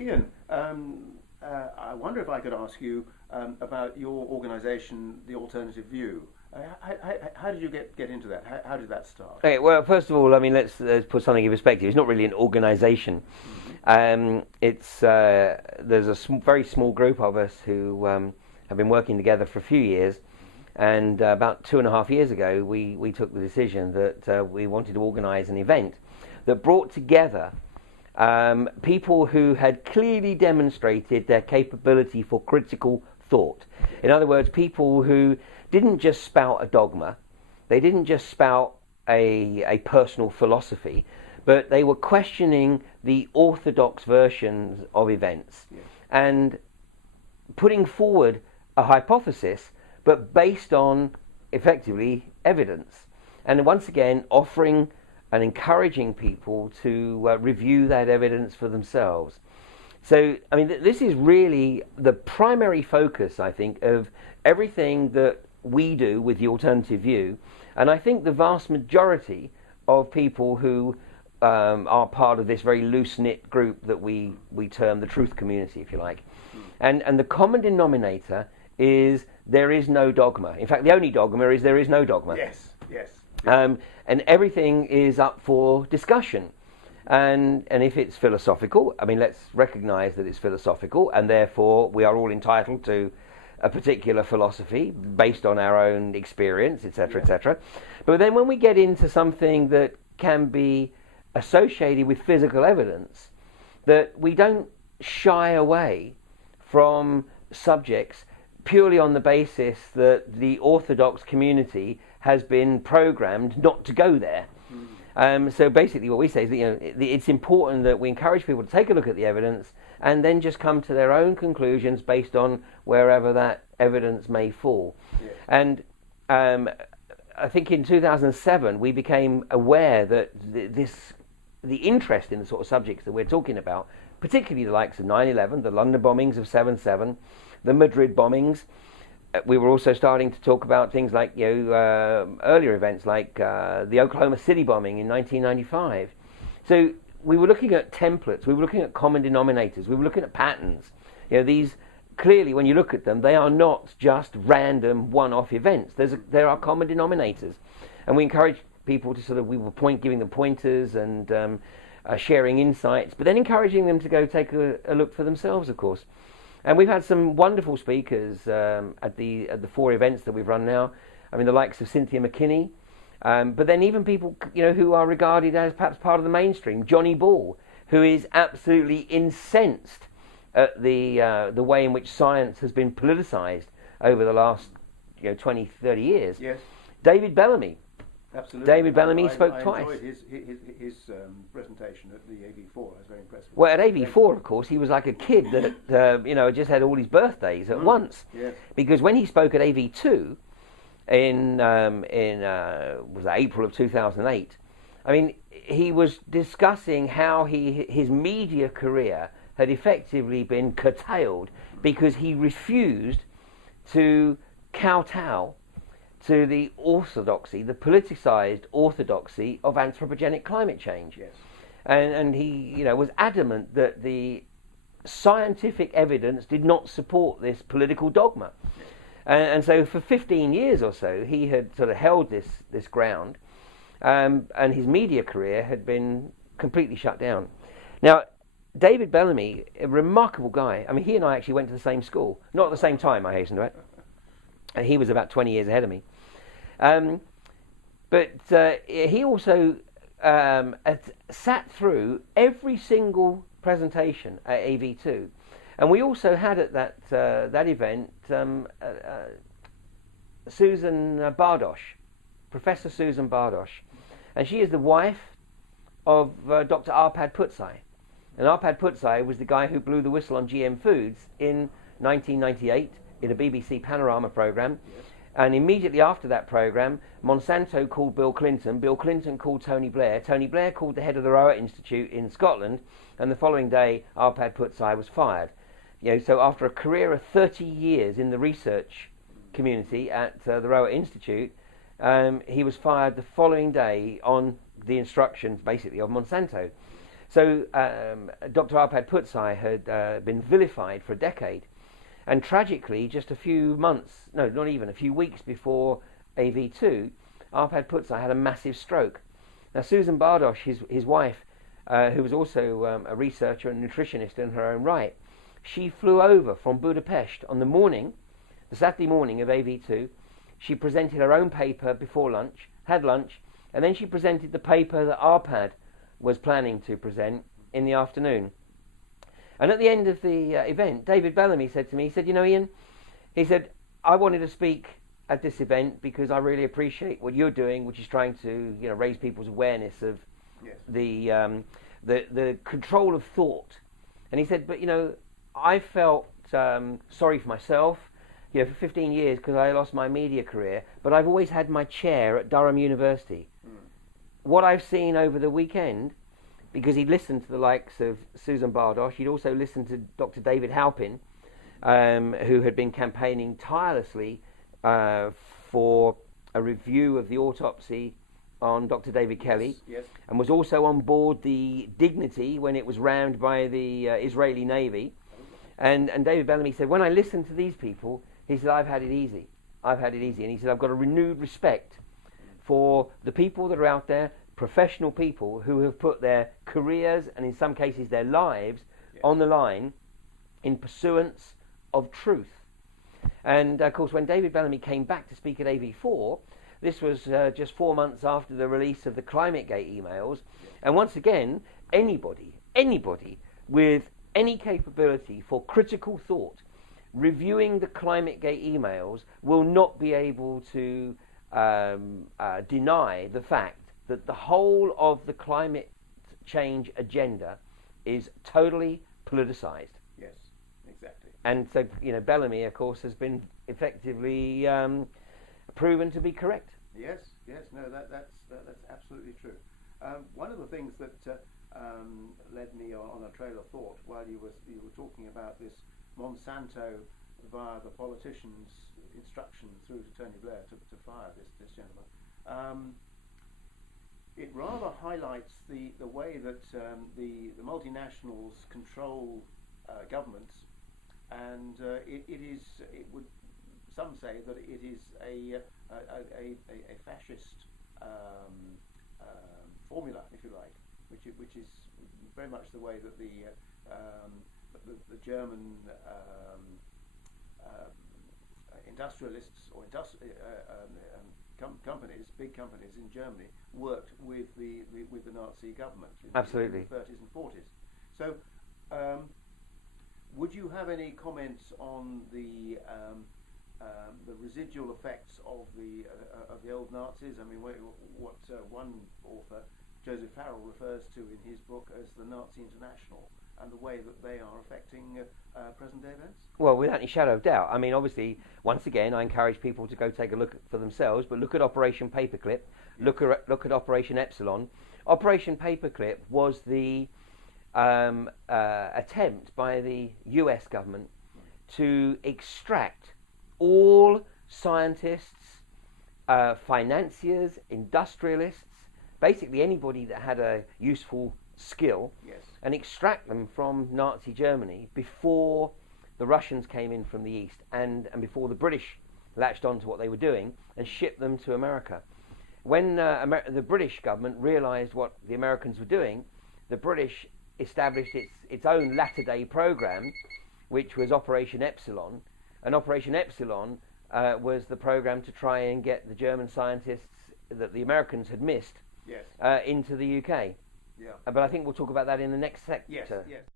Ian, I wonder if I could ask you about your organisation, the Alternative View. How did you get into that? How did that start? Okay, well, first of all, I mean, let's put something in perspective. It's not really an organisation. It's there's a very small group of us who have been working together for a few years, and about 2.5 years ago, we took the decision that we wanted to organise an event that brought together people who had clearly demonstrated their capability for critical thought. In other words, people who didn't just spout a dogma, they didn't just spout a personal philosophy, but they were questioning the orthodox versions of events and putting forward a hypothesis, but based on effectively evidence. And once again, offering and encouraging people to review that evidence for themselves. So, I mean, this is really the primary focus, I think, of everything that we do with the Alternative View. And I think the vast majority of people who are part of this very loose-knit group that we term the truth community, if you like. And the common denominator is there is no dogma. In fact, the only dogma is there is no dogma. Yes, yes. And everything is up for discussion. And if it's philosophical, I mean, let's recognise that it's philosophical, and therefore we are all entitled to a particular philosophy based on our own experience, etc., etc. But then when we get into something that can be associated with physical evidence, that we don't shy away from subjects purely on the basis that the orthodox community has been programmed not to go there. So basically what we say is that it's important that we encourage people to take a look at the evidence and then just come to their own conclusions based on wherever that evidence may fall. Yes. And I think in 2007 we became aware that the interest in the sort of subjects that we're talking about, particularly the likes of 9/11, the London bombings of 7/7, the Madrid bombings. We were also starting to talk about things like earlier events like the Oklahoma City bombing in 1995. So we were looking at templates, we were looking at common denominators, we were looking at patterns. These clearly, when you look at them, they are not just random one-off events. There are common denominators, and we encourage people to we were giving them pointers and sharing insights, but then encouraging them to go take a look for themselves, of course. And we've had some wonderful speakers at the 4 events that we've run now. I mean, the likes of Cynthia McKinney, but then even people who are regarded as perhaps part of the mainstream. Johnny Ball, who is absolutely incensed at the way in which science has been politicised over the last 20, 30 years. Yes. David Bellamy. Absolutely. David Bellamy spoke twice. I enjoyed his presentation at the AV4. I was very impressed with Well, at AV4, of course, he was like a kid that just had all his birthdays at once. Yes. Because when he spoke at AV2 in was that April of 2008, I mean, he was discussing how his media career had effectively been curtailed because he refused to kowtow to the orthodoxy, the politicised orthodoxy of anthropogenic climate change. Yes. And he was adamant that the scientific evidence did not support this political dogma. And so for 15 years or so, he had sort of held this ground, and his media career had been completely shut down. Now, David Bellamy, a remarkable guy. I mean, he and I actually went to the same school. Not at the same time, I hasten to add. And he was about 20 years ahead of me. But he also sat through every single presentation at AV2. And we also had at that event Susan Bardosh, Professor Susan Bardosh. And she is the wife of Dr. Arpad Putzai. And Arpad Putzai was the guy who blew the whistle on GM Foods in 1998 in a BBC Panorama programme. Yes. And immediately after that programme, Monsanto called Bill Clinton called Tony Blair called the head of the Roa Institute in Scotland, and the following day Arpad Putzai was fired. So after a career of 30 years in the research community at the Roa Institute, he was fired the following day on the instructions basically of Monsanto. So Dr. Arpad Putzai had been vilified for a decade. And tragically, just a few months, no, not even, a few weeks before AV2, Arpad Putzai had a massive stroke. Now, Susan Bardosh, his wife, who was also a researcher and nutritionist in her own right, she flew over from Budapest on the Saturday morning of AV2. She presented her own paper before lunch, had lunch, and then she presented the paper that Arpad was planning to present in the afternoon. And at the end of the event, David Bellamy said to me, he said, you know, Ian, he said, I wanted to speak at this event because I really appreciate what you're doing, which is trying to, you know, raise people's awareness of the control of thought. And he said, but, you know, I felt sorry for myself, you know, for 15 years because I lost my media career, but I've always had my chair at Durham University. What I've seen over the weekend, because he'd listened to the likes of Susan Bardosh, he'd also listened to Dr. David Halpin, who had been campaigning tirelessly for a review of the autopsy on Dr. David Kelly, and was also on board the Dignity when it was rammed by the Israeli Navy. And David Bellamy said, when I listen to these people, he said, I've had it easy. I've had it easy. And he said, I've got a renewed respect for the people that are out there, professional people who have put their careers and in some cases their lives on the line in pursuance of truth. And of course, when David Bellamy came back to speak at AV4, this was just 4 months after the release of the ClimateGate emails. And once again, anybody with any capability for critical thought reviewing the ClimateGate emails will not be able to deny the fact that the whole of the climate change agenda is totally politicized. Yes, exactly. And so, you know, Bellamy, of course, has been effectively proven to be correct. Yes, no, that's absolutely true. One of the things that led me on a trail of thought while you were talking about this Monsanto via the politicians' instruction through to Tony Blair to fire this gentleman. It rather highlights the way that the multinationals control governments, and some say that it is a fascist formula, if you like, which is very much the way that the German industrialists or companies, big companies in Germany, worked with the Nazi government in the 30s and 40s. So, would you have any comments on the residual effects of the old Nazis? I mean, what one author, Joseph Farrell, refers to in his book as the Nazi International, and the way that they are affecting present-day events? Well, without any shadow of doubt. I mean, obviously, once again, I encourage people to go take a look for themselves, but look at Operation Paperclip, look at Operation Epsilon. Operation Paperclip was the attempt by the US government to extract all scientists, financiers, industrialists, basically anybody that had a useful skill, and extract them from Nazi Germany before the Russians came in from the east, and before the British latched on to what they were doing and shipped them to America. When the British government realized what the Americans were doing, the British established its own latter-day program, which was Operation Epsilon. And Operation Epsilon was the program to try and get the German scientists that the Americans had missed into the UK. But I think we'll talk about that in the next sector. Yes.